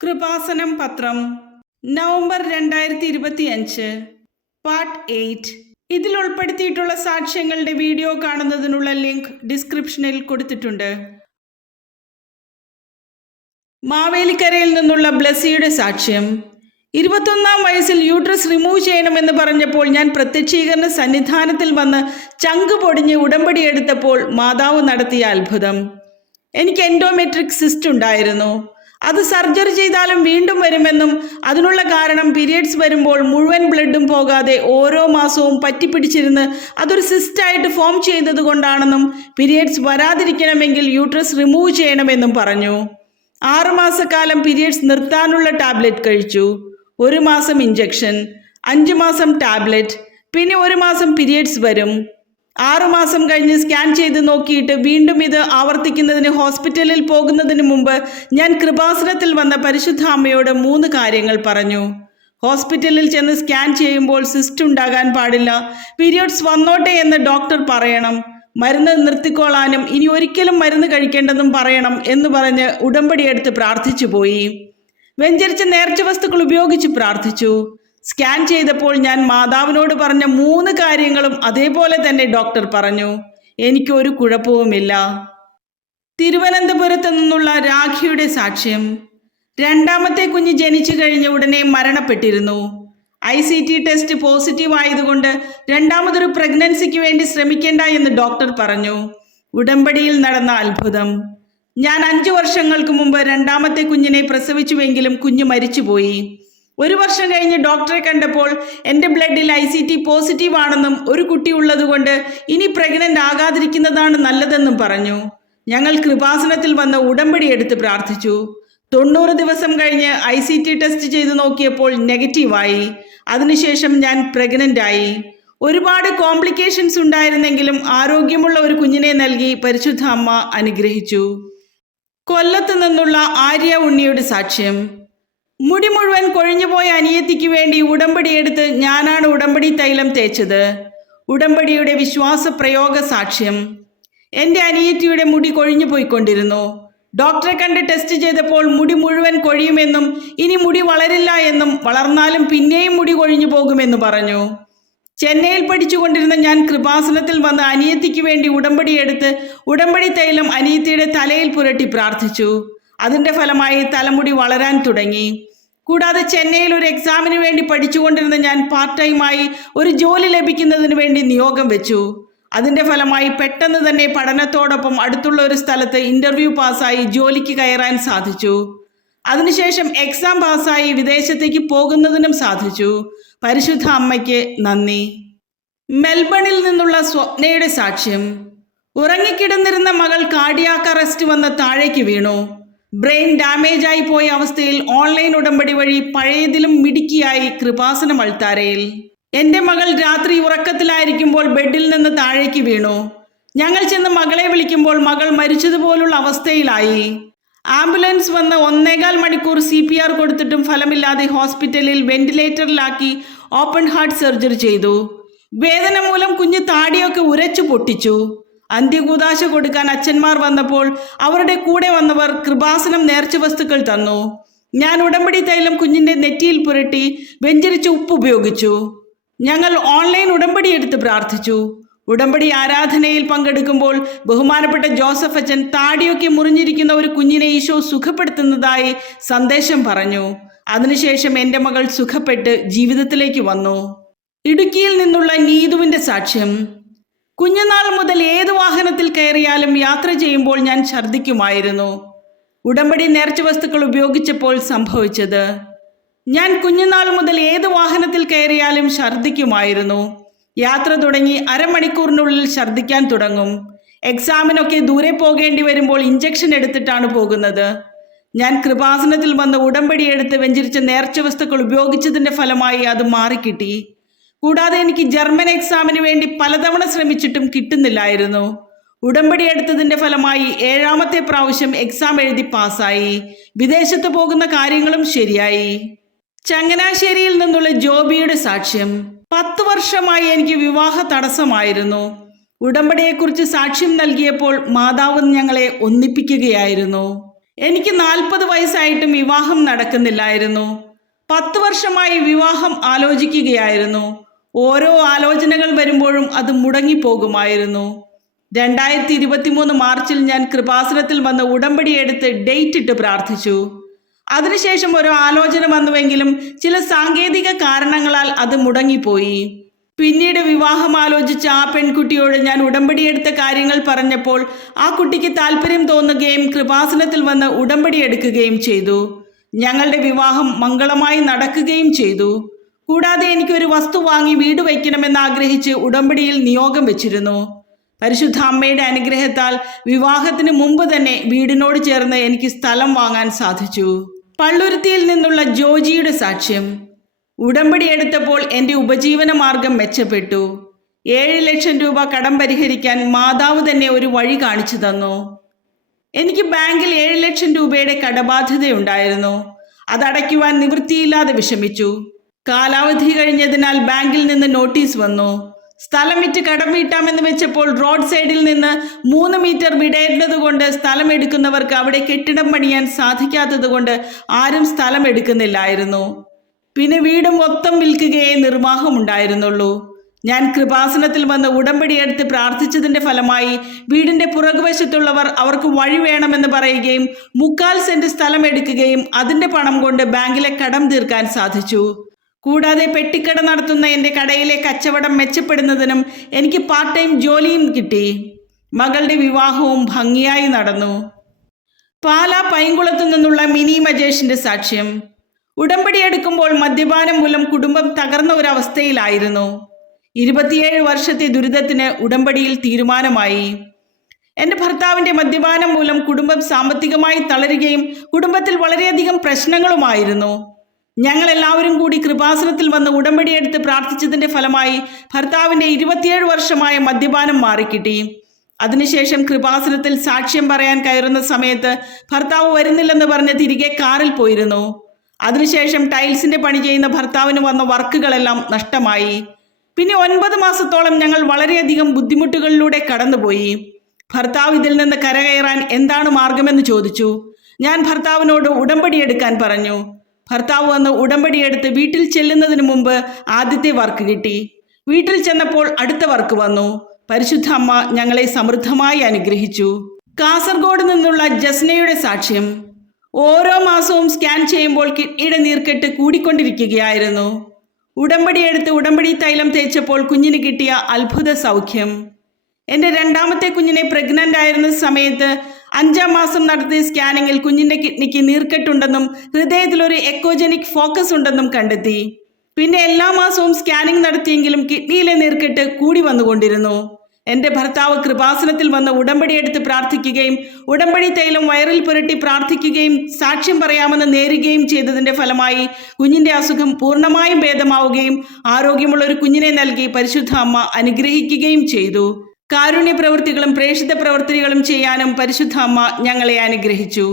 കൃപാസനം പത്രം November 2025 part 8. ഇതിൽ ഉൾപ്പെടുത്തിയിട്ടുള്ള സാക്ഷ്യങ്ങളുടെ വീഡിയോ കാണുന്നതിനുള്ള ലിങ്ക് ഡിസ്ക്രിപ്ഷനിൽ കൊടുത്തിട്ടുണ്ട്. മാവേലിക്കരയിൽ നിന്നുള്ള ബ്ലസ്സിയുടെ സാക്ഷ്യം. 21-ാം വയസ്സിൽ യൂട്രസ് റിമൂവ് ചെയ്യണമെന്ന് പറഞ്ഞപ്പോൾ ഞാൻ പ്രത്യക്ഷീകരണ സന്നിധാനത്തിൽ വന്ന് ചങ്ക് പൊടിഞ്ഞ് ഉടമ്പടി എടുത്തപ്പോൾ മാതാവ് നടത്തിയ അത്ഭുതം. എനിക്ക് എൻഡോമെട്രിക് സിസ്റ്റ് ഉണ്ടായിരുന്നു. അത് സർജറി ചെയ്താലും വീണ്ടും വരുമെന്നും അതിനുള്ള കാരണം പീരിയഡ്സ് വരുമ്പോൾ മുഴുവൻ ബ്ലഡും പോകാതെ ഓരോ മാസവും പറ്റിപ്പിടിച്ചിരുന്ന് അതൊരു സിസ്റ്റായിട്ട് ഫോം ചെയ്തത് കൊണ്ടാണെന്നും പീരിയഡ്സ് വരാതിരിക്കണമെങ്കിൽ യൂട്രസ് റിമൂവ് ചെയ്യണമെന്നും പറഞ്ഞു. 6 മാസക്കാലം പീരിയഡ്സ് നിർത്താനുള്ള ടാബ്ലറ്റ് കഴിച്ചു. 1 മാസം ഇഞ്ചക്ഷൻ, 5 മാസം ടാബ്ലറ്റ്, പിന്നെ 1 മാസം പീരിയഡ്സ് വരും. 6 മാസം കഴിഞ്ഞ് സ്കാൻ ചെയ്ത് നോക്കിയിട്ട് വീണ്ടും ഇത് ആവർത്തിക്കുന്നതിന് ഹോസ്പിറ്റലിൽ പോകുന്നതിന് മുമ്പ് ഞാൻ കൃപാസനത്തിൽ വന്ന പരിശുദ്ധ അമ്മയോട് 3 കാര്യങ്ങൾ പറഞ്ഞു. ഹോസ്പിറ്റലിൽ ചെന്ന് സ്കാൻ ചെയ്യുമ്പോൾ സിസ്റ്റ് ഉണ്ടാകാൻ പാടില്ല, പീരിയഡ്സ് വന്നോട്ടെ എന്ന് ഡോക്ടർ പറയണം, മരുന്ന് നിർത്തിക്കോളാനും ഇനി ഒരിക്കലും മരുന്ന് കഴിക്കേണ്ടെന്നും പറയണം എന്ന് പറഞ്ഞ് ഉടമ്പടിയെടുത്ത് പ്രാർത്ഥിച്ചു പോയി. വെഞ്ചരിച്ച നേർച്ച വസ്തുക്കൾ ഉപയോഗിച്ച് പ്രാർത്ഥിച്ചു. സ്കാൻ ചെയ്തപ്പോൾ ഞാൻ മാതാവിനോട് പറഞ്ഞ 3 കാര്യങ്ങളും അതേപോലെ തന്നെ ഡോക്ടർ പറഞ്ഞു. എനിക്കൊരു കുഴപ്പവുമില്ല. തിരുവനന്തപുരത്ത് നിന്നുള്ള രാഖിയുടെ സാക്ഷ്യം. 2ാമത്തെ കുഞ്ഞ് ജനിച്ചു കഴിഞ്ഞ ഉടനെ മരണപ്പെട്ടിരുന്നു. ICT ടെസ്റ്റ് പോസിറ്റീവ് ആയതുകൊണ്ട് 2ാമതൊരു പ്രഗ്നൻസിക്ക് വേണ്ടി ശ്രമിക്കേണ്ട എന്ന് ഡോക്ടർ പറഞ്ഞു. ഉടമ്പടിയിൽ നടന്ന അത്ഭുതം. ഞാൻ 5 വർഷങ്ങൾക്ക് മുമ്പ് 2ാമത്തെ കുഞ്ഞിനെ പ്രസവിച്ചുവെങ്കിലും കുഞ്ഞ് മരിച്ചുപോയി. 1 വർഷം കഴിഞ്ഞ് ഡോക്ടറെ കണ്ടപ്പോൾ എൻ്റെ ബ്ലഡിൽ ICT പോസിറ്റീവ് ആണെന്നും ഒരു കുട്ടി ഉള്ളതുകൊണ്ട് ഇനി പ്രഗ്നൻ്റ് ആകാതിരിക്കുന്നതാണ് നല്ലതെന്നും പറഞ്ഞു. ഞങ്ങൾ കൃപാസനത്തിൽ വന്ന് ഉടമ്പടി എടുത്ത് പ്രാർത്ഥിച്ചു. 90 ദിവസം കഴിഞ്ഞ് ICT ടെസ്റ്റ് ചെയ്ത് നോക്കിയപ്പോൾ നെഗറ്റീവായി. അതിനുശേഷം ഞാൻ പ്രഗ്നൻ്റ് ആയി. ഒരുപാട് കോംപ്ലിക്കേഷൻസ് ഉണ്ടായിരുന്നെങ്കിലും ആരോഗ്യമുള്ള ഒരു കുഞ്ഞിനെ നൽകി പരിശുദ്ധ അമ്മ അനുഗ്രഹിച്ചു. കൊല്ലത്ത് നിന്നുള്ള ആര്യ ഉണ്ണിയുടെ സാക്ഷ്യം. മുടി മുഴുവൻ കൊഴിഞ്ഞുപോയ അനിയത്തിക്ക് വേണ്ടി ഉടമ്പടിയെടുത്ത് ഞാനാണ് ഉടമ്പടി തൈലം തേച്ചത്. ഉടമ്പടിയുടെ വിശ്വാസ പ്രയോഗ സാക്ഷ്യം. എൻ്റെ അനിയത്തിയുടെ മുടി കൊഴിഞ്ഞു പോയിക്കൊണ്ടിരുന്നു. ഡോക്ടറെ കണ്ട് ടെസ്റ്റ് ചെയ്തപ്പോൾ മുടി മുഴുവൻ കൊഴിയുമെന്നും ഇനി മുടി വളരില്ല എന്നും വളർന്നാലും പിന്നെയും മുടി കൊഴിഞ്ഞു പോകുമെന്ന് പറഞ്ഞു. ചെന്നൈയിൽ പഠിച്ചുകൊണ്ടിരുന്ന ഞാൻ കൃപാസനത്തിൽ വന്ന് അനിയത്തിക്ക് വേണ്ടി ഉടമ്പടിയെടുത്ത് ഉടമ്പടി തൈലം അനിയത്തിയുടെ തലയിൽ പുരട്ടി പ്രാർത്ഥിച്ചു. അതിൻ്റെ ഫലമായി തലമുടി വളരാൻ തുടങ്ങി. കൂടാതെ ചെന്നൈയിൽ ഒരു എക്സാമിന് വേണ്ടി പഠിച്ചുകൊണ്ടിരുന്ന ഞാൻ പാർട്ട് ടൈമായി ഒരു ജോലി ലഭിക്കുന്നതിന് വേണ്ടി നിയോഗം വെച്ചു. അതിൻ്റെ ഫലമായി പെട്ടെന്ന് തന്നെ പഠനത്തോടൊപ്പം അടുത്തുള്ള ഒരു സ്ഥലത്ത് ഇൻ്റർവ്യൂ പാസ്സായി ജോലിക്ക് കയറാൻ സാധിച്ചു. അതിനുശേഷം എക്സാം പാസ്സായി വിദേശത്തേക്ക് പോകുന്നതിനും സാധിച്ചു. പരിശുദ്ധ അമ്മയ്ക്ക് നന്ദി. മെൽബണിൽ നിന്നുള്ള സ്വപ്നയുടെ സാക്ഷ്യം. ഉറങ്ങിക്കിടന്നിരുന്ന മകൾ കാർഡിയാക് അറസ്റ്റ് വന്ന് താഴേക്ക് വീണു. ബ്രെയിൻ ഡാമേജ് ആയി പോയ അവസ്ഥയിൽ ഓൺലൈൻ ഉടമ്പടി വഴി പഴയതിലും മിടുക്കിയായി കൃപാസനം അൾത്താരയിൽ. എൻ്റെ മകൾ രാത്രി ഉറക്കത്തിലായിരിക്കുമ്പോൾ ബെഡിൽ നിന്ന് താഴേക്ക് വീണു. ഞങ്ങൾ ചെന്ന് മകളെ വിളിക്കുമ്പോൾ മകൾ മരിച്ചതുപോലുള്ള അവസ്ഥയിലായി. ആംബുലൻസ് വന്ന് 1.25 മണിക്കൂർ CPR കൊടുത്തിട്ടും ഫലമില്ലാതെ ഹോസ്പിറ്റലിൽ വെന്റിലേറ്ററിലാക്കി ഓപ്പൺ ഹാർട്ട് സർജറി ചെയ്തു. വേദന മൂലം കുഞ്ഞ് താടിയൊക്കെ ഉരച്ചു പൊട്ടിച്ചു. അന്ത്യകൂദാശ കൊടുക്കാൻ അച്ഛന്മാർ വന്നപ്പോൾ അവരുടെ കൂടെ വന്നവർ കൃപാസനം നേർച്ച വസ്തുക്കൾ തന്നു. ഞാൻ ഉടമ്പടി തൈലം കുഞ്ഞിൻ്റെ നെറ്റിയിൽ പുരട്ടി വെഞ്ചരിച്ച ഉപ്പ് ഉപയോഗിച്ചു. ഞങ്ങൾ ഓൺലൈൻ ഉടമ്പടി എടുത്ത് പ്രാർത്ഥിച്ചു. ഉടമ്പടി ആരാധനയിൽ പങ്കെടുക്കുമ്പോൾ ബഹുമാനപ്പെട്ട ജോസഫ് അച്ഛൻ താടിയൊക്കെ മുറിഞ്ഞിരിക്കുന്ന ഒരു കുഞ്ഞിനെ ഈശോ സുഖപ്പെടുത്തുന്നതായി സന്ദേശം പറഞ്ഞു. അതിനുശേഷം എൻ്റെ മകൾ സുഖപ്പെട്ട് ജീവിതത്തിലേക്ക് വന്നു. ഇടുക്കിയിൽ നിന്നുള്ള നീതുവിൻ്റെ സാക്ഷ്യം. കുഞ്ഞുനാൾ മുതൽ ഏത് വാഹനത്തിൽ കയറിയാലും യാത്ര ചെയ്യുമ്പോൾ ഞാൻ ഛർദ്ദിക്കുമായിരുന്നു. ഉടമ്പടി നേർച്ച വസ്തുക്കൾ ഉപയോഗിച്ചപ്പോൾ സംഭവിച്ചത്. ഞാൻ കുഞ്ഞുനാൾ മുതൽ ഏത് വാഹനത്തിൽ കയറിയാലും ഛർദ്ദിക്കുമായിരുന്നു. യാത്ര തുടങ്ങി അരമണിക്കൂറിനുള്ളിൽ ഛർദ്ദിക്കാൻ തുടങ്ങും. എക്സാമിനൊക്കെ ദൂരെ പോകേണ്ടി വരുമ്പോൾ ഇഞ്ചക്ഷൻ എടുത്തിട്ടാണ് പോകുന്നത്. ഞാൻ കൃപാസനത്തിൽ വന്ന് ഉടമ്പടിയെടുത്ത് വെഞ്ചരിച്ച നേർച്ച വസ്തുക്കൾ ഉപയോഗിച്ചതിൻ്റെ ഫലമായി അത് മാറിക്കിട്ടി. കൂടാതെ എനിക്ക് ജർമ്മൻ എക്സാമിന് വേണ്ടി പലതവണ ശ്രമിച്ചിട്ടും കിട്ടുന്നില്ലായിരുന്നു. ഉടമ്പടി എടുത്തതിൻ്റെ ഫലമായി 7ാമത്തെ പ്രാവശ്യം എക്സാം എഴുതി പാസ്സായി. വിദേശത്ത് പോകുന്ന കാര്യങ്ങളും ശരിയായി. ചങ്ങനാശ്ശേരിയിൽ നിന്നുള്ള ജോബിയുടെ സാക്ഷ്യം. 10 വർഷമായി എനിക്ക് വിവാഹ തടസ്സമായിരുന്നു. ഉടമ്പടിയെക്കുറിച്ച് സാക്ഷ്യം നൽകിയപ്പോൾ മാതാവ് ഞങ്ങളെ ഒന്നിപ്പിക്കുകയായിരുന്നു. എനിക്ക് 40 വയസ്സായിട്ടും വിവാഹം നടക്കുന്നില്ലായിരുന്നു. 10 വർഷമായി വിവാഹം ആലോചിക്കുകയായിരുന്നു. ഓരോ ആലോചനകൾ വരുമ്പോഴും അത് മുടങ്ങിപ്പോകുമായിരുന്നു. 2023 മാർച്ചിൽ ഞാൻ കൃപാസനത്തിൽ വന്ന് ഉടമ്പടിയെടുത്ത് ഡേറ്റ് ഇട്ട് പ്രാർത്ഥിച്ചു. അതിനുശേഷം ഒരു ആലോചന വന്നുവെങ്കിലും ചില സാങ്കേതിക കാരണങ്ങളാൽ അത് മുടങ്ങിപ്പോയി. പിന്നീട് വിവാഹം ആലോചിച്ച ആ പെൺകുട്ടിയോട് ഞാൻ ഉടമ്പടിയെടുത്ത കാര്യങ്ങൾ പറഞ്ഞപ്പോൾ ആ കുട്ടിക്ക് താല്പര്യം തോന്നുകയും കൃപാസനത്തിൽ വന്ന് ഉടമ്പടി എടുക്കുകയും ചെയ്തു. ഞങ്ങളുടെ വിവാഹം മംഗളമായി നടക്കുകയും ചെയ്തു. കൂടാതെ എനിക്കൊരു വസ്തു വാങ്ങി വീട് വയ്ക്കണമെന്ന് ആഗ്രഹിച്ച് ഉടമ്പടിയിൽ നിയോഗം വെച്ചിരുന്നു. പരിശുദ്ധ അമ്മയുടെ അനുഗ്രഹത്താൽ വിവാഹത്തിന് മുമ്പ് തന്നെ വീടിനോട് ചേർന്ന് എനിക്ക് സ്ഥലം വാങ്ങാൻ സാധിച്ചു. പള്ളുരുത്തിയിൽ നിന്നുള്ള ജോജിയുടെ സാക്ഷ്യം. ഉടമ്പടി എടുത്തപ്പോൾ എൻ്റെ ഉപജീവന മാർഗം മെച്ചപ്പെട്ടു. 7 ലക്ഷം രൂപ കടം പരിഹരിക്കാൻ മാതാവ് തന്നെ ഒരു വഴി കാണിച്ചു തന്നു. എനിക്ക് ബാങ്കിൽ 7 ലക്ഷം രൂപയുടെ കടബാധ്യതയുണ്ടായിരുന്നു. അതടയ്ക്കുവാൻ നിവൃത്തിയില്ലാതെ വിഷമിച്ചു. കാലാവധി കഴിഞ്ഞതിനാൽ ബാങ്കിൽ നിന്ന് നോട്ടീസ് വന്നു. സ്ഥലം വിറ്റ് കടം വീട്ടാമെന്ന് വെച്ചപ്പോൾ റോഡ് സൈഡിൽ നിന്ന് 3 മീറ്റർ വിടേണ്ടത് കൊണ്ട് സ്ഥലം എടുക്കുന്നവർക്ക് അവിടെ കെട്ടിടം പണിയാൻ സാധിക്കാത്തത് കൊണ്ട് ആരും സ്ഥലം എടുക്കുന്നില്ലായിരുന്നു. പിന്നെ വീട് മൊത്തം വിൽക്കുകയേ നിർവാഹമുണ്ടായിരുന്നുള്ളൂ. ഞാൻ കൃപാസനത്തിൽ വന്ന് ഉടമ്പടിയെടുത്ത് പ്രാർത്ഥിച്ചതിൻ്റെ ഫലമായി വീടിൻ്റെ പുറകുവശത്തുള്ളവർ അവർക്ക് വഴി വേണമെന്ന് പറയുകയും 3/4 സെന്റ് സ്ഥലം എടുക്കുകയും അതിൻ്റെ പണം കൊണ്ട് ബാങ്കിലെ കടം തീർക്കാൻ സാധിച്ചു. കൂടാതെ പെട്ടിക്കട നടത്തുന്ന എൻ്റെ കടയിലെ കച്ചവടം മെച്ചപ്പെടുന്നതിനും എനിക്ക് പാർട്ട് ടൈം ജോലിയും കിട്ടി. മകളുടെ വിവാഹവും ഭംഗിയായി നടന്നു. പാലാ പൈങ്കുളത്തു നിന്നുള്ള മിനി മജേഷിൻ്റെ സാക്ഷ്യം. ഉടമ്പടി എടുക്കുമ്പോൾ മദ്യപാനം മൂലം കുടുംബം തകർന്ന ഒരവസ്ഥയിലായിരുന്നു. 27 വർഷത്തെ ദുരിതത്തിന് ഉടമ്പടിയിൽ തീരുമാനമായി. എൻ്റെ ഭർത്താവിൻ്റെ മദ്യപാനം മൂലം കുടുംബം സാമ്പത്തികമായി തളരുകയും കുടുംബത്തിൽ വളരെയധികം പ്രശ്നങ്ങളുമായിരുന്നു. ഞങ്ങളെല്ലാവരും കൂടി കൃപാസനത്തിൽ വന്ന് ഉടമ്പടിയെടുത്ത് പ്രാർത്ഥിച്ചതിൻ്റെ ഫലമായി ഭർത്താവിൻ്റെ 27 വർഷമായ മദ്യപാനം മാറിക്കിട്ടി. അതിനുശേഷം കൃപാസനത്തിൽ സാക്ഷ്യം പറയാൻ കയറുന്ന സമയത്ത് ഭർത്താവ് വരുന്നില്ലെന്ന് പറഞ്ഞ് തിരികെ കാറിൽ പോയിരുന്നു. അതിനുശേഷം ടൈൽസിന്റെ പണി ചെയ്യുന്ന ഭർത്താവിന് വന്ന വർക്കുകളെല്ലാം നഷ്ടമായി. പിന്നെ 9 മാസത്തോളം ഞങ്ങൾ വളരെയധികം ബുദ്ധിമുട്ടുകളിലൂടെ കടന്നുപോയി. ഭർത്താവ് ഇതിൽ നിന്ന് കരകയറാൻ എന്താണ് മാർഗമെന്ന് ചോദിച്ചു. ഞാൻ ഭർത്താവിനോട് ഉടമ്പടി എടുക്കാൻ പറഞ്ഞു. ഭർത്താവ് വന്ന് ഉടമ്പടിയെടുത്ത് വീട്ടിൽ ചെല്ലുന്നതിന് മുമ്പ് ആദ്യത്തെ വർക്ക് കിട്ടി. വീട്ടിൽ ചെന്നപ്പോൾ അടുത്ത വർക്ക് വന്നു. പരിശുദ്ധ അമ്മ ഞങ്ങളെ സമൃദ്ധമായി അനുഗ്രഹിച്ചു. കാസർഗോഡ് നിന്നുള്ള ജസ്നയുടെ സാക്ഷ്യം. ഓരോ മാസവും സ്കാൻ ചെയ്യുമ്പോൾ കിഡ്നിയുടെ നീർക്കെട്ട് കൂടിക്കൊണ്ടിരിക്കുകയായിരുന്നു. ഉടമ്പടിയെടുത്ത് ഉടമ്പടി തൈലം തേച്ചപ്പോൾ കുഞ്ഞിന് കിട്ടിയ അത്ഭുത സൗഖ്യം. എൻ്റെ 2ാമത്തെ കുഞ്ഞിനെ പ്രഗ്നൻ്റ് ആയിരുന്ന സമയത്ത് 5ാം മാസം നടത്തിയ സ്കാനിങ്ങിൽ കുഞ്ഞിൻ്റെ കിഡ്നിക്ക് നീർക്കെട്ടുണ്ടെന്നും ഹൃദയത്തിലൊരു എക്കോജനിക് ഫോക്കസ് ഉണ്ടെന്നും കണ്ടെത്തി. പിന്നെ എല്ലാ മാസവും സ്കാനിങ് നടത്തിയെങ്കിലും കിഡ്നിയിലെ നീർക്കെട്ട് കൂടി വന്നുകൊണ്ടിരുന്നു. എൻ്റെ ഭർത്താവ് കൃപാസനത്തിൽ വന്ന് ഉടമ്പടിയെടുത്ത് പ്രാർത്ഥിക്കുകയും ഉടമ്പടി തൈലം വയറിൽ പുരട്ടി പ്രാർത്ഥിക്കുകയും സാക്ഷ്യം പറയാമെന്ന് നേരുകയും ചെയ്തതിൻ്റെ ഫലമായി കുഞ്ഞിൻ്റെ അസുഖം പൂർണ്ണമായും ഭേദമാവുകയും ആരോഗ്യമുള്ള ഒരു കുഞ്ഞിനെ നൽകി പരിശുദ്ധ അമ്മ അനുഗ്രഹിക്കുകയും ചെയ്തു. കാരുണ്യ പ്രവൃത്തികളും പ്രേക്ഷിത പ്രവർത്തികളും ചെയ്യാനും പരിശുദ്ധ അമ്മ ഞങ്ങളെ അനുഗ്രഹിച്ചു.